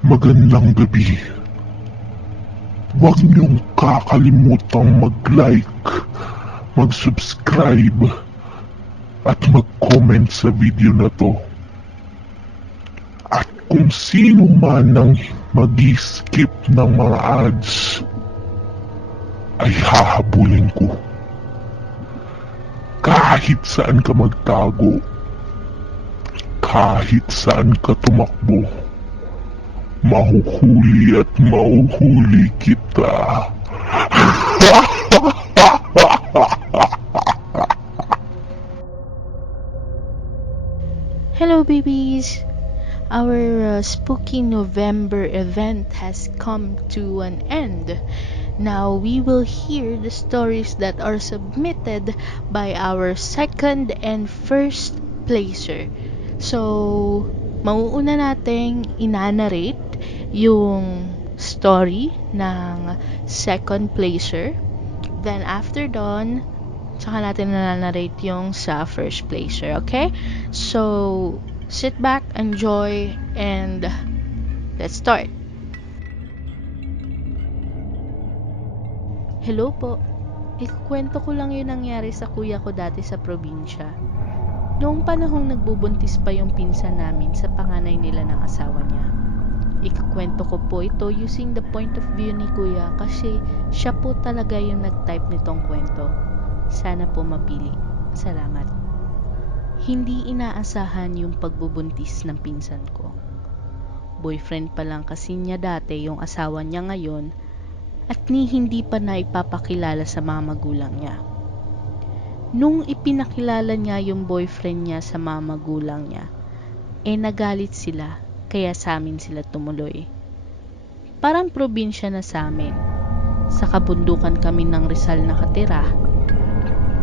Magandang gabi. Huwag niyong kakalimutang mag-like, mag-subscribe, at mag-comment sa video na to. At kung sino man ang mag-skip ng mga ads, ay hahabulin ko. Kahit saan ka magtago, kahit saan ka tumakbo, mahuhuli at mahuhuli kita. Hello babies! Our spooky November event has come to an end. Now we will hear the stories that are submitted by our second and first placer. So, mauuna nating inanarrate yung story ng second placer. Then after doon, tsaka natin nanarrate yung sa first placer, okay? So, sit back, enjoy, and let's start. Hello po. Ikukwento ko lang yung nangyari sa kuya ko dati sa probinsya. Noong panahong nagbubuntis pa yung pinsan namin sa panganay nila ng asawa niya. Ikukwento ko po ito using the point of view ni kuya kasi siya po talaga yung nag-type nitong kwento. Sana po mapili. Salamat. Hindi inaasahan yung pagbubuntis ng pinsan ko. Boyfriend pa lang kasi niya dati yung asawa niya ngayon at hindi pa na ipapakilala sa mga magulang niya. Nung ipinakilala niya yung boyfriend niya sa mga magulang niya, nagalit sila kaya sa amin sila tumuloy. Parang probinsya na sa amin. Sa kabundukan kami ng Rizal nakatira,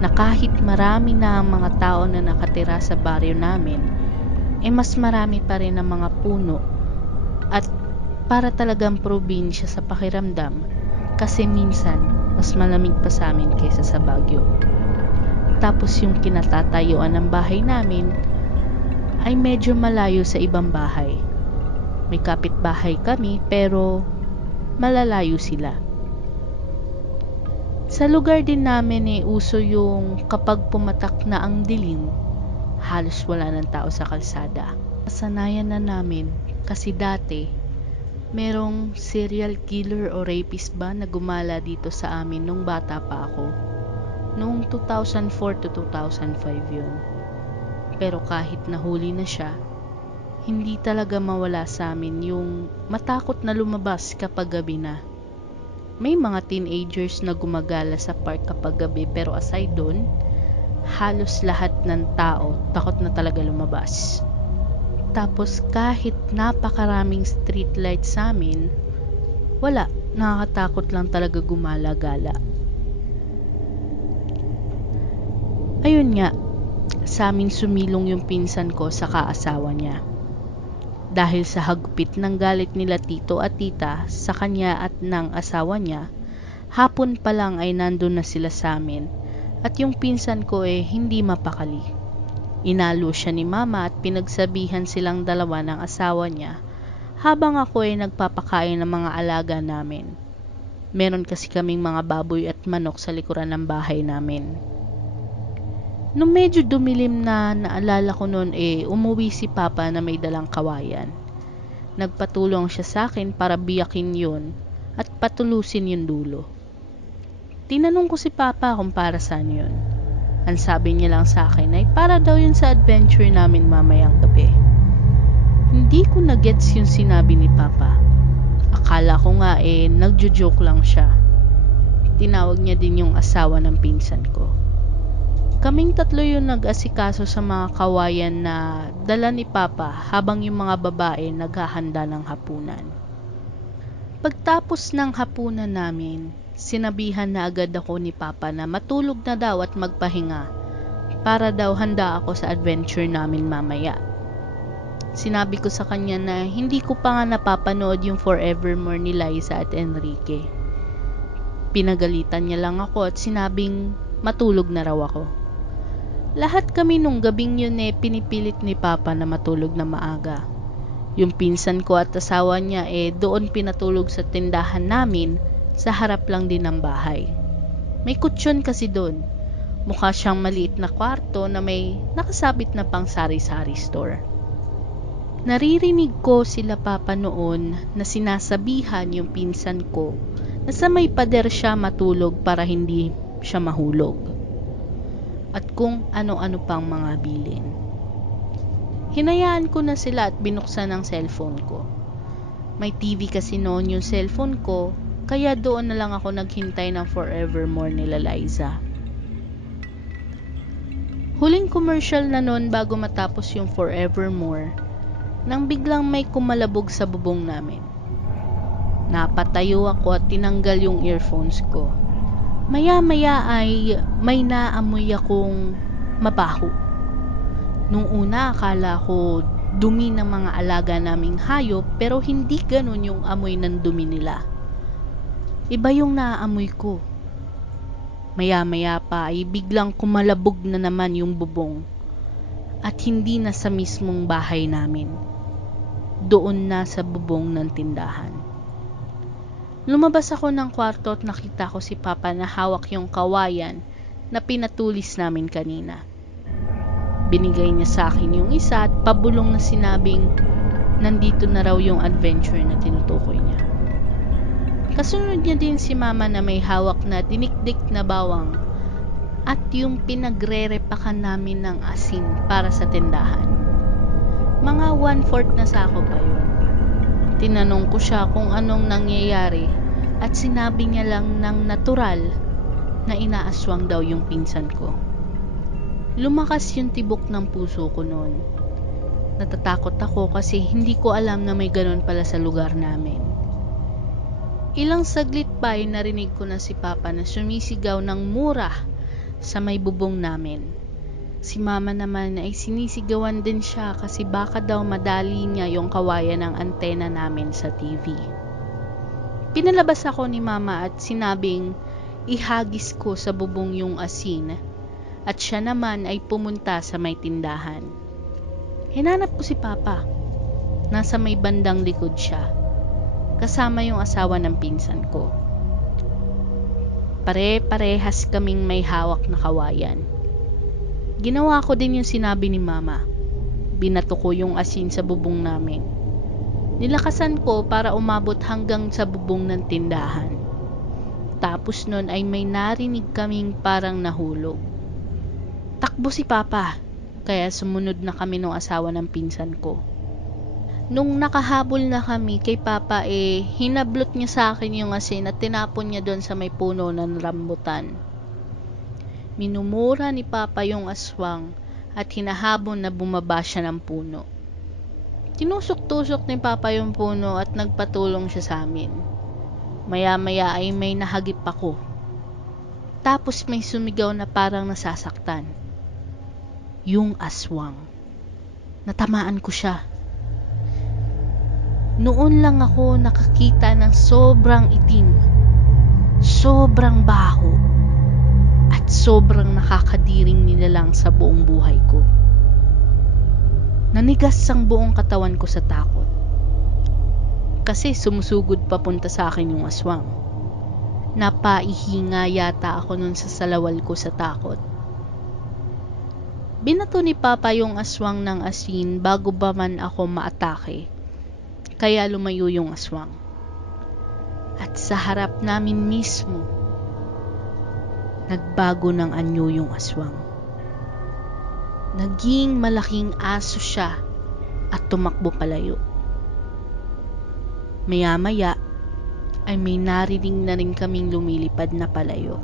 na kahit marami na ang mga tao na nakatira sa baryo namin, mas marami pa rin ang mga puno at para talagang probinsya sa pakiramdam kasi minsan mas malamig pa sa amin kaysa sa Baguio. Tapos yung kinatatayuan ng bahay namin ay medyo malayo sa ibang bahay. May kapitbahay kami pero malalayo sila. Sa lugar din namin uso yung kapag pumatak na ang dilim, halos wala ng tao sa kalsada. Kasanayan na namin kasi dati merong serial killer o rapist ba na gumala dito sa amin nung bata pa ako. Noong 2004 to 2005 yun. Pero kahit nahuli na siya, hindi talaga mawala sa amin yung matakot na lumabas kapag gabi na. May mga teenagers na gumagala sa park kapag gabi pero aside doon, halos lahat ng tao takot na talaga lumabas. Tapos kahit napakaraming street lights sa amin, wala, nakakatakot lang talaga gumala-gala. Ayun nga, sa amin sumilong yung pinsan ko sa kaasawa niya. Dahil sa hagupit ng galit nila tito at tita sa kanya at ng asawa niya, hapon pa lang ay nandun na sila sa amin at yung pinsan ko hindi mapakali. Inalo siya ni mama at pinagsabihan silang dalawa ng asawa niya habang ako nagpapakain ng mga alaga namin. Meron kasi kaming mga baboy at manok sa likuran ng bahay namin. Nung medyo dumilim na naalala ko noon umuwi si Papa na may dalang kawayan. Nagpatulong siya sa akin para biyakin yun at patulusin yung dulo. Tinanong ko si Papa kung para saan yun. Ang sabi niya lang sa akin ay para daw yun sa adventure namin mamayang gabi. Hindi ko na-gets yung sinabi ni Papa. Akala ko nga nagjo-joke lang siya. Tinawag niya din yung asawa ng pinsan ko. Kaming tatlo yung nag-asikaso sa mga kawayan na dala ni Papa habang yung mga babae naghahanda ng hapunan. Pagtapos ng hapunan namin, sinabihan na agad ako ni Papa na matulog na daw at magpahinga para daw handa ako sa adventure namin mamaya. Sinabi ko sa kanya na hindi ko pa nga napapanood yung Forevermore ni Liza at Enrique. Pinagalitan niya lang ako at sinabing matulog na raw ako. Lahat kami nung gabing yun pinipilit ni Papa na matulog na maaga. Yung pinsan ko at asawa niya doon pinatulog sa tindahan namin sa harap lang din ng bahay. May kutsyon kasi doon. Mukha siyang maliit na kwarto na may nakasabit na pang sari-sari store. Naririnig ko sila Papa noon na sinasabihan yung pinsan ko na sa may pader siya matulog para hindi siya mahulog. At kung ano-ano pang mga bilin. Hinayaan ko na sila at binuksan ang cellphone ko. May TV kasi noon yung cellphone ko, kaya doon na lang ako naghintay ng Forevermore nila Liza. Huling commercial na noon bago matapos yung Forevermore, nang biglang may kumalabog sa bubong namin. Napatayo ako at tinanggal yung earphones ko. Maya-maya ay may naamoy akong mabaho. Nung una akala ko dumi ng mga alaga naming hayop pero hindi ganun yung amoy ng dumi nila. Iba yung naaamoy ko. Maya-maya pa ay biglang kumalabog na naman yung bubong at hindi na sa mismong bahay namin. Doon na sa bubong ng tindahan. Lumabas ako ng kwarto at nakita ko si Papa na hawak yung kawayan na pinatulis namin kanina. Binigay niya sa akin yung isa at pabulong na sinabing nandito na raw yung adventure na tinutukoy niya. Kasunod niya din si Mama na may hawak na dinikdik na bawang at yung pinagre-repakan namin ng asin para sa tindahan. Mga 1/4 na sako pa yun. Tinanong ko siya kung anong nangyayari at sinabi niya lang ng natural na inaaswang daw yung pinsan ko. Lumakas yung tibok ng puso ko noon. Natatakot ako kasi hindi ko alam na may ganun pala sa lugar namin. Ilang saglit pa ay narinig ko na si Papa na sumisigaw ng mura sa may bubong namin. Si Mama naman ay sinisigawan din siya kasi baka daw madali niya yung kawayan ng antena namin sa TV. Pinalabas ako ni Mama at sinabing ihagis ko sa bubong yung asin at siya naman ay pumunta sa may tindahan. Hinanap ko si Papa. Nasa may bandang likod siya. Kasama yung asawa ng pinsan ko. Pare-parehas kaming may hawak na kawayan. Ginawa ko din yung sinabi ni Mama. Binato ko yung asin sa bubong namin. Nilakasan ko para umabot hanggang sa bubong ng tindahan. Tapos nun ay may narinig kaming parang nahulog. Takbo si Papa, kaya sumunod na kami ng asawa ng pinsan ko. Nung nakahabol na kami kay Papa hinablot niya sa akin yung asin at tinapon niya doon sa may puno ng rambutan. Minumura ni Papa yung aswang at hinahabol na bumaba siya ng puno. Tinusok-tusok ni Papa yung puno at nagpatulong siya sa amin. Maya-maya ay may nahagip ako. Tapos may sumigaw na parang nasasaktan. Yung aswang. Natamaan ko siya. Noon lang ako nakakita ng sobrang itim, sobrang baho, at sobrang nakakadiring nilalang sa buong buhay ko. Nanigas ang buong katawan ko sa takot. Kasi sumusugod papunta sa akin yung aswang. Napaihinga yata ako nun sa salawal ko sa takot. Binato ni Papa yung aswang ng asin bago ba man ako maatake. Kaya lumayo yung aswang. At sa harap namin mismo, nagbago ng anyo yung aswang. Naging malaking aso siya at tumakbo palayo. Maya-maya ay may narinig na rin kaming lumilipad na palayo.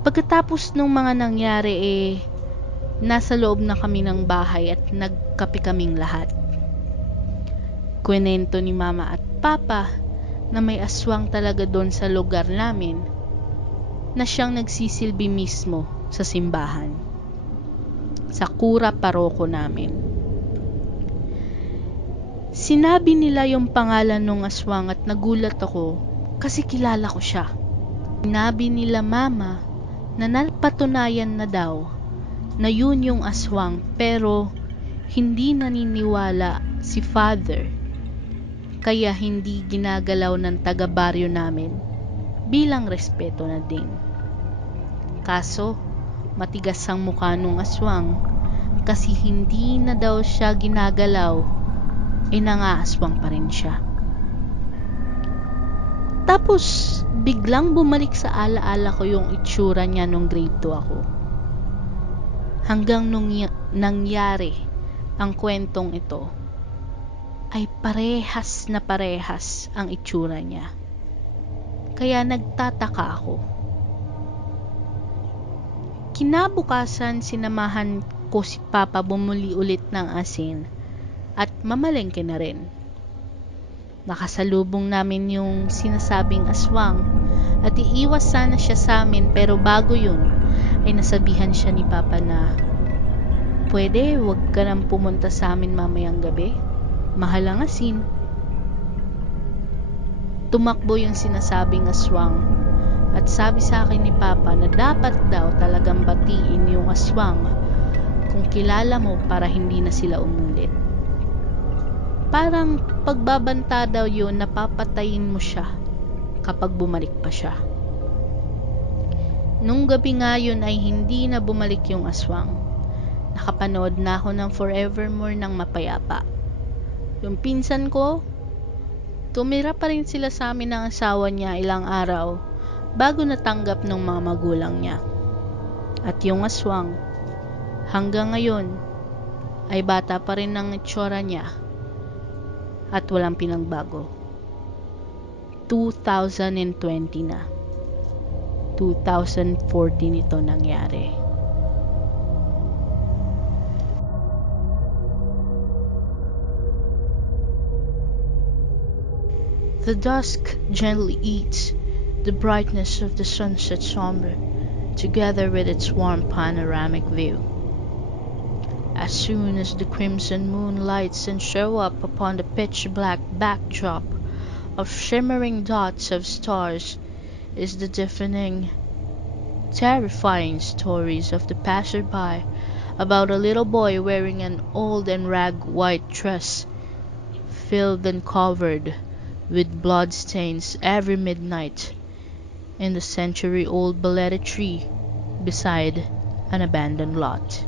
Pagkatapos ng mga nangyari nasa loob na kami ng bahay at nagkape kaming lahat. Kwento ni Mama at Papa na may aswang talaga doon sa lugar namin na siyang nagsisilbi mismo sa simbahan, sa kura paroko namin. Sinabi nila yung pangalan ng aswang at nagulat ako kasi kilala ko siya. Sinabi nila Mama na napatunayan na daw na yun yung aswang, pero hindi naniniwala si Father, kaya hindi ginagalaw ng taga-baryo namin bilang respeto na din. Kaso matigas ang mukha nung aswang kasi hindi na daw siya ginagalaw, nangaaswang pa rin siya. Tapos biglang bumalik sa alaala ko yung itsura niya nung grade 2 ako. Hanggang nung nangyari ang kwentong ito, ay parehas na parehas ang itsura niya. Kaya nagtataka ako. Kinabukasan, sinamahan ko si Papa bumuli ulit ng asin at mamalengke na rin. Nakasalubong namin yung sinasabing aswang at iiwas sana siya sa amin, pero bago yun ay nasabihan siya ni Papa na pwede wag ka nang pumunta sa amin mamayang gabi, mahal ang asin. Tumakbo yung sinasabing aswang at sabi sa akin ni Papa na dapat daw talagang batiin yung aswang kung kilala mo para hindi na sila umulit. Parang pagbabanta daw yun, napapatayin mo siya kapag bumalik pa siya. Nung gabi nga yun ay hindi na bumalik yung aswang. Nakapanood na ako ng Forevermore ng mapayapa. Yung pinsan ko, tumira pa rin sila sa amin ng asawa niya ilang araw bago natanggap ng mga magulang niya. At yung aswang, hanggang ngayon, ay bata pa rin ang itsura niya at walang pinagbago. 2020 na. 2014 ito nangyari. The dusk gently eats the brightness of the sunset somber, together with its warm panoramic view. As soon as the crimson moon lights and show up upon the pitch-black backdrop of shimmering dots of stars is the deafening, terrifying stories of the passerby about a little boy wearing an old and ragged white dress, filled and covered with bloodstains every midnight in the century-old balete tree beside an abandoned lot.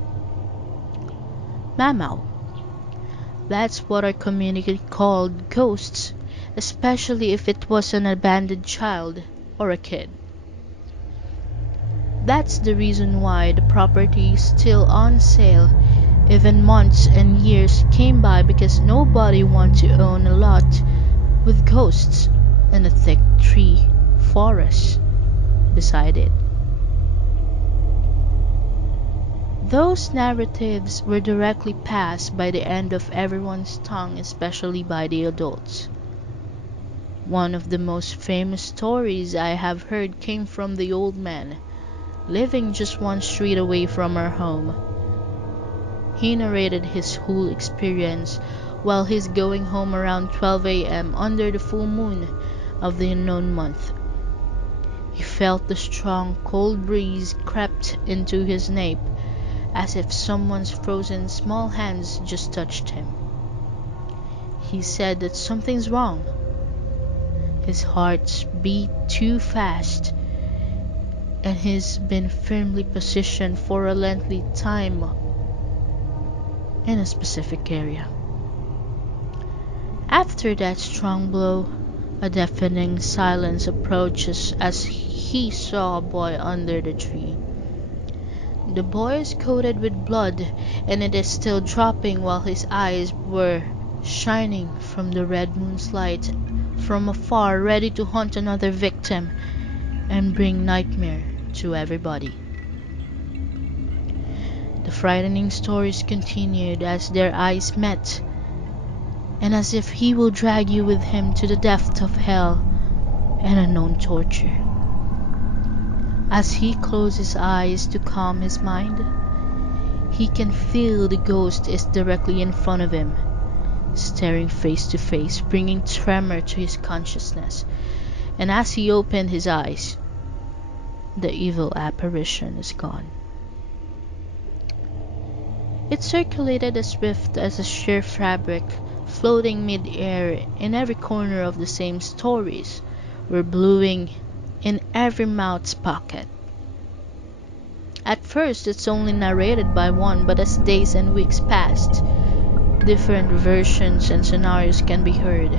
Mamaw. That's what our community called ghosts, especially if it was an abandoned child or a kid. That's the reason why the property is still on sale. Even months and years came by because nobody wanted to own a lot with ghosts and a thick tree forest beside it. Those narratives were directly passed by the end of everyone's tongue, especially by the adults. One of the most famous stories I have heard came from the old man, living just one street away from our home. He narrated his whole experience while he's going home around 12 a.m. under the full moon of the unknown month. He felt the strong, cold breeze crept into his nape, as if someone's frozen small hands just touched him. He said that something's wrong. His heart beat too fast, and he's been firmly positioned for a lengthy time in a specific area. After that strong blow, a deafening silence approaches as he saw a boy under the tree. The boy is coated with blood, and it is still dropping while his eyes were shining from the red moon's light from afar, ready to hunt another victim and bring nightmare to everybody. The frightening stories continued as their eyes met, and as if he will drag you with him to the depth of hell and unknown torture. As he closes his eyes to calm his mind, he can feel the ghost is directly in front of him, staring face to face, bringing tremor to his consciousness. And as he opened his eyes, the evil apparition is gone. It circulated as swift as a sheer fabric, floating mid-air in every corner of the same stories, were brewing in every mouth's pocket. At first, it's only narrated by one, but as days and weeks passed, different versions and scenarios can be heard,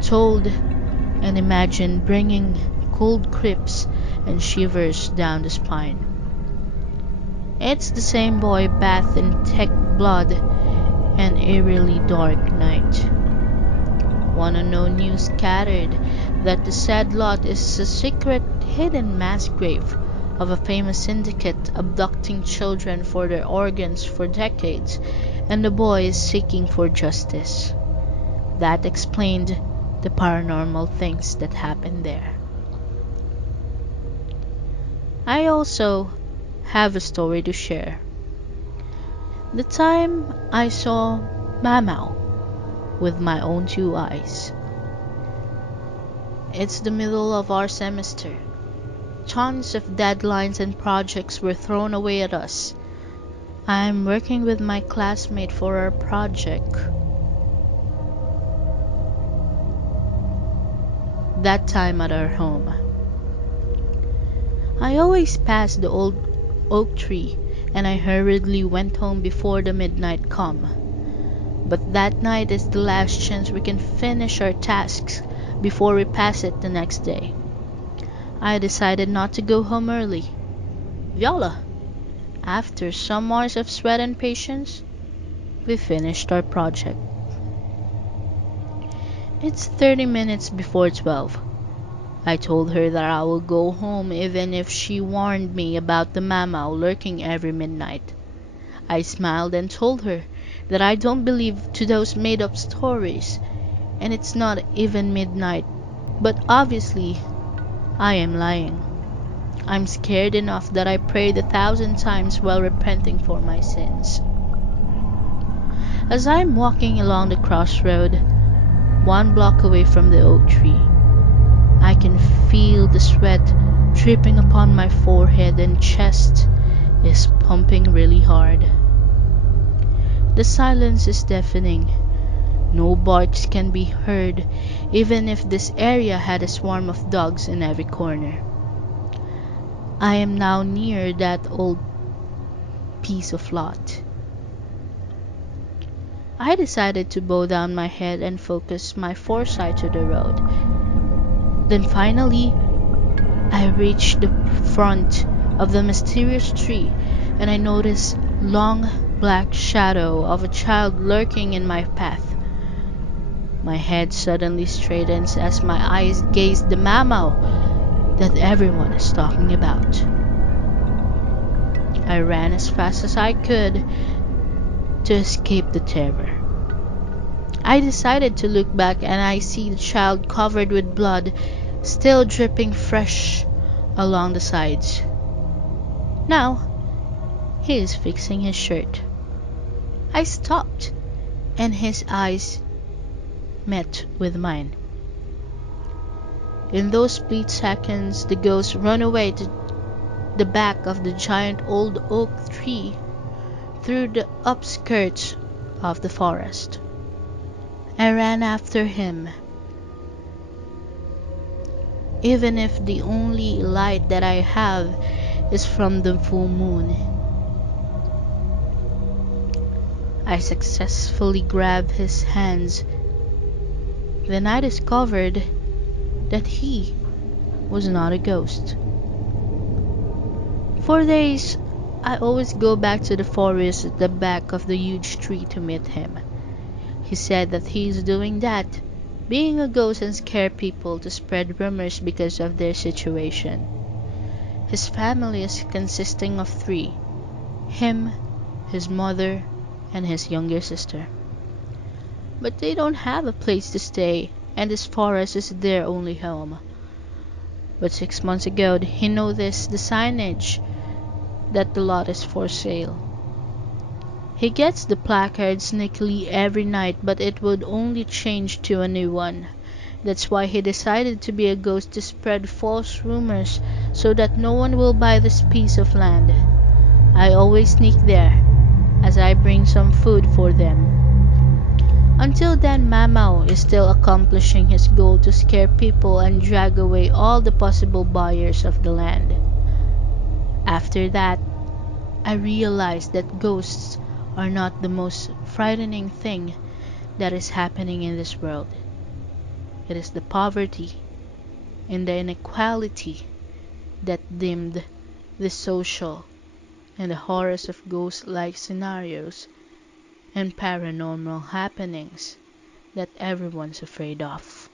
told and imagined, bringing cold creeps and shivers down the spine. It's the same boy bathed in thick blood and eerily dark night. One unknown news scattered that the sad lot is a secret hidden mass grave of a famous syndicate abducting children for their organs for decades, and the boy is seeking for justice. That explained the paranormal things that happened there. I also have a story to share. The time I saw Mamau with my own two eyes. It's the middle of our semester. Tons of deadlines and projects were thrown away at us. I'm working with my classmate for our project. That time at our home. I always pass the old oak tree, and I hurriedly went home before the midnight come. But that night is the last chance we can finish our tasks before we pass it the next day. I decided not to go home early. Voila! After some hours of sweat and patience, we finished our project. It's 30 minutes before 12. I told her that I will go home even if she warned me about the mamau lurking every midnight. I smiled and told her that I don't believe to those made-up stories, and it's not even midnight, but obviously I am lying. I'm scared enough that I prayed 1,000 times while repenting for my sins. As I'm walking along the crossroad, 1 block away from the oak tree, I can feel the sweat dripping upon my forehead and chest is pumping really hard. The silence is deafening. No barks can be heard, even if this area had a swarm of dogs in every corner. I am now near that old piece of lot. I decided to bow down my head and focus my foresight to the road. Then finally, I reached the front of the mysterious tree, and I noticed long black shadow of a child lurking in my path. My head suddenly straightens as my eyes gaze the mamau that everyone is talking about. I ran as fast as I could to escape the terror. I decided to look back, and I see the child covered with blood, still dripping fresh along the sides. Now, he is fixing his shirt. I stopped, and his eyes met with mine. In those split seconds, the ghost ran away to the back of the giant old oak tree through the upskirts of the forest. I ran after him, even if the only light that I have is from the full moon. I successfully grabbed his hands. Then I discovered that he was not a ghost. For days, I always go back to the forest at the back of the huge tree to meet him. He said that he is doing that, being a ghost and scare people to spread rumors because of their situation. His family is consisting of 3, him, his mother, and his younger sister. But they don't have a place to stay, and this forest is their only home. But 6 months ago, he noticed the signage that the lot is for sale. He gets the placard sneakily every night, but it would only change to a new one. That's why he decided to be a ghost to spread false rumors so that no one will buy this piece of land. I always sneak there as I bring some food for them. Until then, Mamau is still accomplishing his goal to scare people and drag away all the possible buyers of the land. After that, I realized that ghosts are not the most frightening thing that is happening in this world. It is the poverty and the inequality that dimmed the social and the horrors of ghost-like scenarios and paranormal happenings that everyone's afraid of.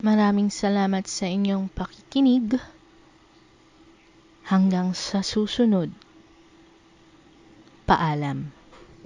Maraming salamat sa inyong pakikinig. Hanggang sa susunod. Paalam.